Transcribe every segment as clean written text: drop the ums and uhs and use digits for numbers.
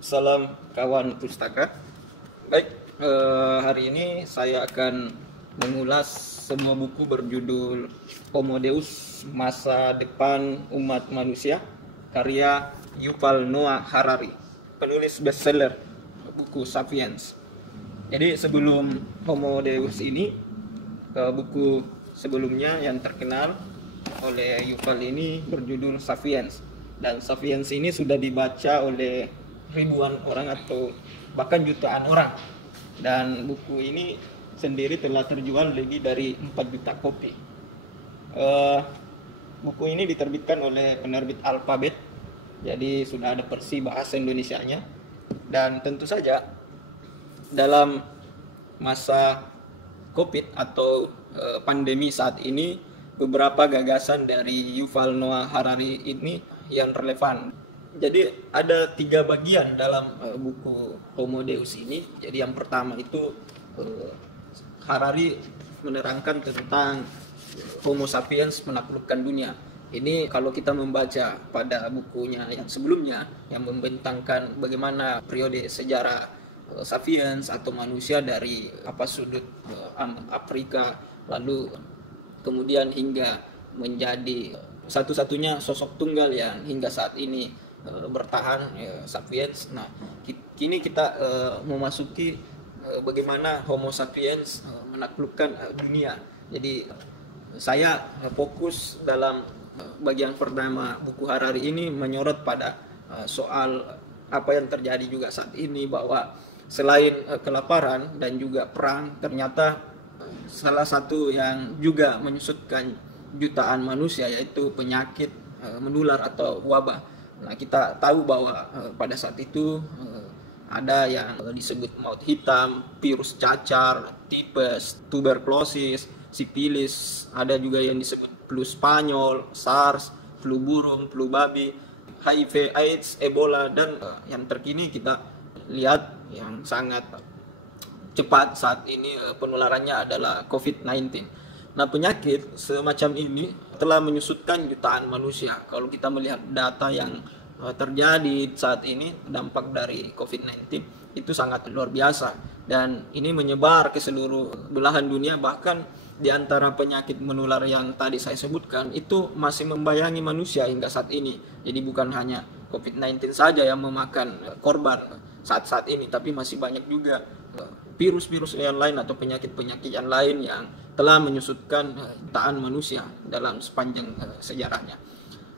Salam kawan pustaka. Baik, hari ini saya akan mengulas sebuah buku berjudul Homo Deus, Masa Depan Umat Manusia, karya Yuval Noah Harari, penulis bestseller buku Sapiens. Jadi sebelum Homo Deus ini, buku sebelumnya yang terkenal oleh Yuval ini berjudul Sapiens. Dan Sapiens ini sudah dibaca oleh ribuan orang atau bahkan jutaan orang. Dan buku ini sendiri telah terjual lebih dari 4 juta kopi. Buku ini diterbitkan oleh penerbit Alphabet, jadi sudah ada versi bahasa Indonesianya. Dan tentu saja dalam masa COVID atau pandemi saat ini, beberapa gagasan dari Yuval Noah Harari ini yang relevan. Jadi ada 3 bagian dalam buku Homo Deus ini. Jadi yang pertama itu Harari menerangkan tentang Homo sapiens menaklukkan dunia. Ini kalau kita membaca pada bukunya yang sebelumnya yang membentangkan bagaimana periode sejarah sapiens atau manusia dari sudut Afrika, lalu kemudian hingga menjadi satu-satunya sosok tunggal yang hingga saat ini bertahan, sapiens. Nah, kini kita memasuki bagaimana Homo sapiens menaklukkan dunia. Jadi saya fokus dalam bagian pertama buku Harari ini menyorot pada soal apa yang terjadi juga saat ini, bahwa selain kelaparan dan juga perang, ternyata salah satu yang juga menyusutkan jutaan manusia yaitu penyakit menular atau wabah. Nah, kita tahu bahwa pada saat itu ada yang disebut maut hitam, virus cacar, tipes, tuberkulosis, sipilis, ada juga yang disebut flu Spanyol, SARS, flu burung, flu babi, HIV, AIDS, Ebola, dan yang terkini kita lihat yang sangat cepat saat ini penularannya adalah COVID-19. Nah, penyakit semacam ini telah menyusutkan jutaan manusia. Kalau kita melihat data yang terjadi saat ini, dampak dari COVID-19 itu sangat luar biasa. Dan ini menyebar ke seluruh belahan dunia, bahkan di antara penyakit menular yang tadi saya sebutkan itu masih membayangi manusia hingga saat ini. Jadi bukan hanya COVID-19 saja yang memakan korban saat-saat ini, tapi masih banyak juga virus-virus yang lain atau penyakit-penyakit yang lain yang telah menyusutkan jutaan manusia dalam sepanjang sejarahnya.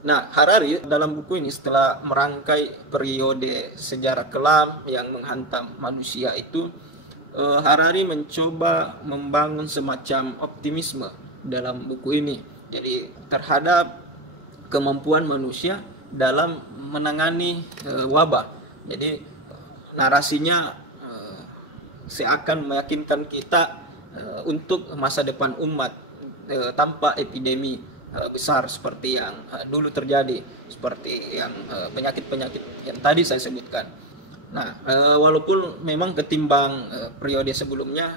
Nah, Harari dalam buku ini setelah merangkai periode sejarah kelam yang menghantam manusia itu, Harari mencoba membangun semacam optimisme dalam buku ini. Jadi terhadap kemampuan manusia dalam menangani wabah. Jadi narasinya seakan meyakinkan kita untuk masa depan umat tanpa epidemi besar seperti yang dulu terjadi, seperti yang penyakit-penyakit yang tadi saya sebutkan. Nah, walaupun memang ketimbang periode sebelumnya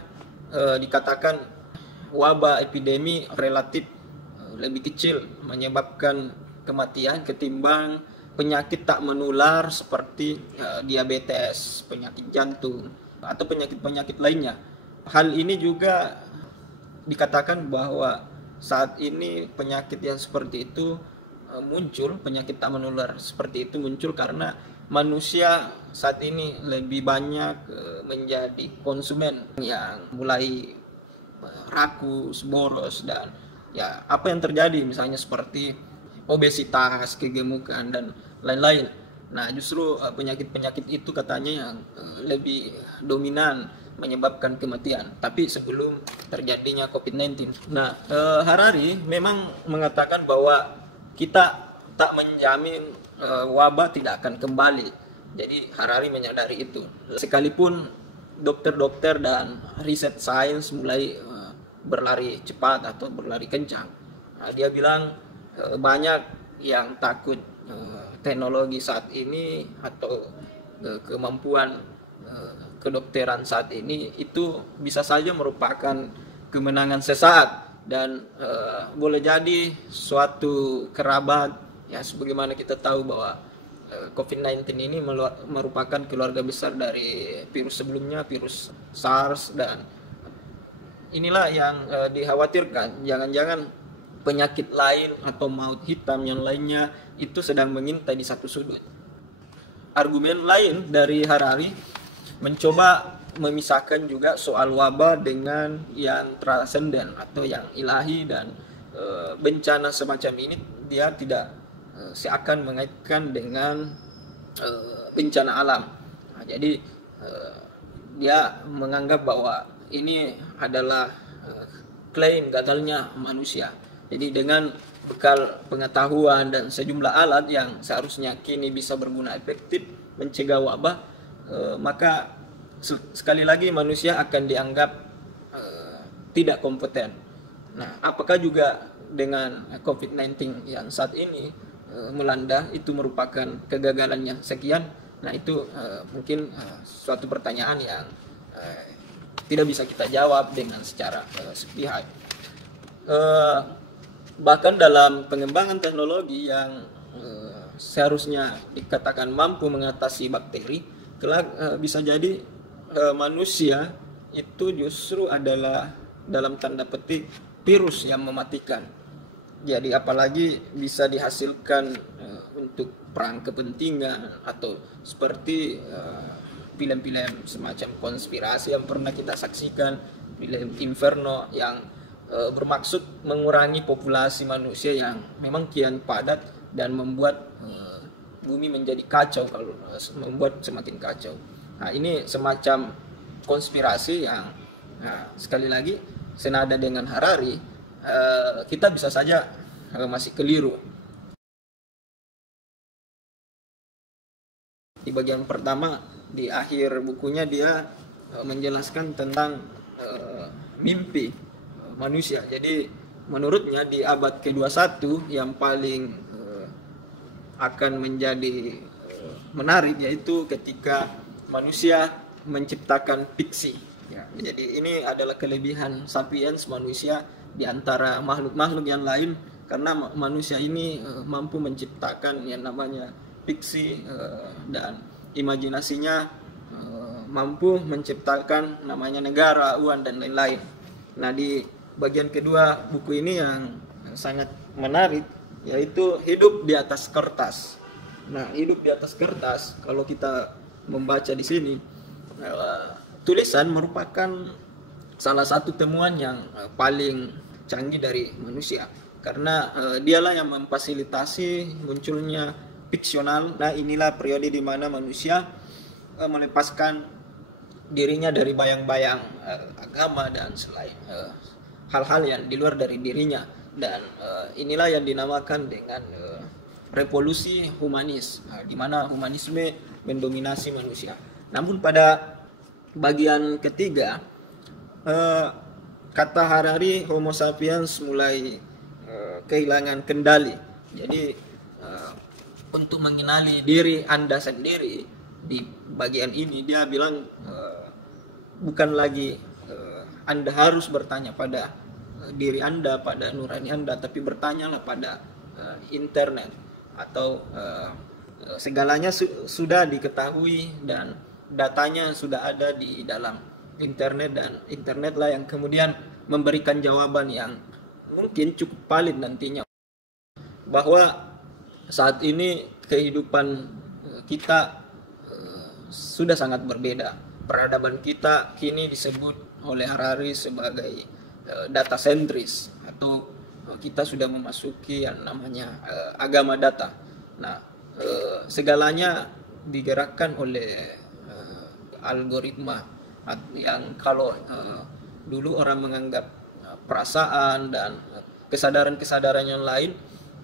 dikatakan wabah epidemi relatif lebih kecil menyebabkan kematian ketimbang penyakit tak menular seperti diabetes, penyakit jantung, atau penyakit-penyakit lainnya. Hal ini juga dikatakan bahwa saat ini penyakit yang seperti itu muncul, penyakit tak menular seperti itu muncul karena manusia saat ini lebih banyak menjadi konsumen yang mulai rakus, boros, dan ya apa yang terjadi misalnya seperti obesitas, kegemukan, dan lain-lain. Nah, justru penyakit-penyakit itu katanya yang lebih dominan menyebabkan kematian, tapi sebelum terjadinya COVID-19. Nah, Harari memang mengatakan bahwa kita tak menjamin wabah tidak akan kembali. Jadi Harari menyadari itu. Sekalipun dokter-dokter dan riset sains mulai berlari cepat atau berlari kencang, nah, dia bilang banyak yang takut teknologi saat ini atau kemampuan kedokteran saat ini itu bisa saja merupakan kemenangan sesaat, dan boleh jadi suatu kerabat, ya sebagaimana kita tahu bahwa COVID-19 ini merupakan keluarga besar dari virus sebelumnya, virus SARS, dan inilah yang dikhawatirkan jangan-jangan penyakit lain atau maut hitam yang lainnya itu sedang mengintai di satu sudut. Argumen lain dari Harari mencoba memisahkan juga soal wabah dengan yang transenden atau yang ilahi, dan bencana semacam ini dia tidak seakan mengaitkan dengan bencana alam. Nah, jadi dia menganggap bahwa ini adalah klaim gagalnya manusia. Jadi dengan bekal pengetahuan dan sejumlah alat yang seharusnya kini bisa berguna efektif mencegah wabah, maka sekali lagi manusia akan dianggap tidak kompeten. Nah, apakah juga dengan COVID-19 yang saat ini melanda itu merupakan kegagalannya sekian? Nah, itu mungkin suatu pertanyaan yang tidak bisa kita jawab dengan secara sepihak. Bahkan dalam pengembangan teknologi yang seharusnya dikatakan mampu mengatasi bakteri, kelak bisa jadi manusia itu justru adalah dalam tanda petik virus yang mematikan. Jadi apalagi bisa dihasilkan untuk perang kepentingan, atau seperti film-film semacam konspirasi yang pernah kita saksikan, film Inferno yang bermaksud mengurangi populasi manusia yang memang kian padat dan membuat bumi menjadi kacau, kalau membuat semakin kacau. Nah, ini semacam konspirasi yang sekali lagi senada dengan Harari, kita bisa saja masih keliru. Di bagian pertama, di akhir bukunya dia menjelaskan tentang mimpi manusia. Jadi menurutnya di abad ke-21 yang paling akan menjadi menarik yaitu ketika manusia menciptakan fiksi. Ya, jadi ini adalah kelebihan sapiens manusia di antara makhluk-makhluk yang lain, karena manusia ini mampu menciptakan yang namanya fiksi, dan imajinasinya mampu menciptakan namanya negara, uang, dan lain-lain. Nah, di bagian kedua buku ini yang sangat menarik yaitu hidup di atas kertas. Nah, hidup di atas kertas, kalau kita membaca di sini, tulisan merupakan salah satu temuan yang paling canggih dari manusia, karena dialah yang memfasilitasi munculnya fiksional. Nah, inilah periode di mana manusia melepaskan dirinya dari bayang-bayang agama dan selain hal-hal yang di luar dari dirinya, dan inilah yang dinamakan dengan revolusi humanis, di mana humanisme mendominasi manusia. Namun pada bagian ketiga, kata Harari, Homo sapiens mulai kehilangan kendali. Jadi untuk mengenali diri Anda sendiri, di bagian ini dia bilang bukan lagi Anda harus bertanya pada diri Anda, pada nurani Anda, tapi bertanyalah pada internet, atau segalanya sudah diketahui dan datanya sudah ada di dalam internet, dan internetlah yang kemudian memberikan jawaban yang mungkin cukup valid nantinya, bahwa saat ini kehidupan kita sudah sangat berbeda. Peradaban kita kini disebut oleh Harari sebagai data sentris, atau kita sudah memasuki yang namanya agama data. Nah, segalanya digerakkan oleh algoritma, yang kalau dulu orang menganggap perasaan dan kesadaran-kesadaran yang lain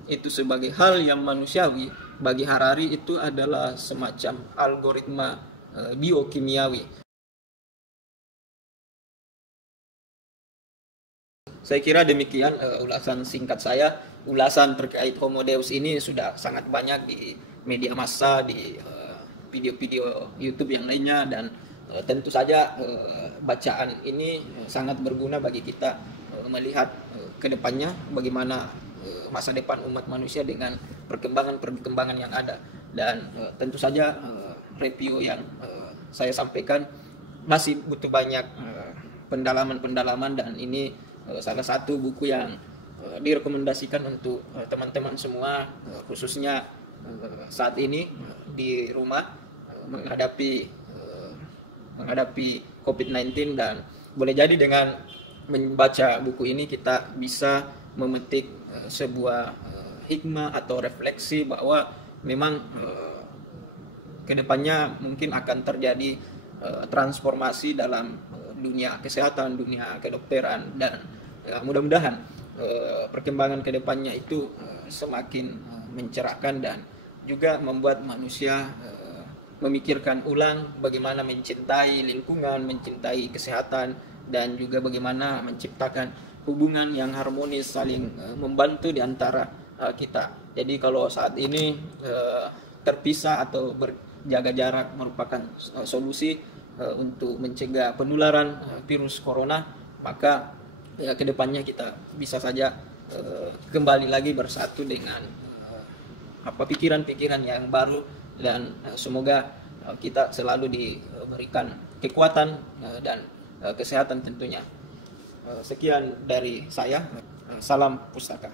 itu sebagai hal yang manusiawi, bagi Harari itu adalah semacam algoritma biokimiawi. Saya kira demikian ulasan singkat saya. Ulasan terkait Homo Deus ini sudah sangat banyak di media massa, di video-video YouTube yang lainnya, dan tentu saja bacaan ini sangat berguna bagi kita melihat ke depannya bagaimana masa depan umat manusia dengan perkembangan yang ada. dan tentu saja review yang saya sampaikan masih butuh banyak pendalaman-pendalaman, dan ini salah satu buku yang direkomendasikan untuk teman-teman semua, khususnya saat ini di rumah menghadapi COVID-19. Dan boleh jadi dengan membaca buku ini kita bisa memetik sebuah hikmah atau refleksi bahwa memang kedepannya mungkin akan terjadi transformasi dalam dunia kesehatan, dunia kedokteran, dan mudah-mudahan perkembangan kedepannya itu semakin mencerahkan dan juga membuat manusia memikirkan ulang bagaimana mencintai lingkungan, mencintai kesehatan, dan juga bagaimana menciptakan hubungan yang harmonis, saling membantu di antara kita. Jadi kalau saat ini terpisah atau berjaga jarak merupakan solusi untuk mencegah penularan virus corona, maka kedepannya kita bisa saja kembali lagi bersatu dengan pikiran-pikiran yang baru, dan semoga kita selalu diberikan kekuatan dan kesehatan tentunya. Sekian dari saya, salam pustaka.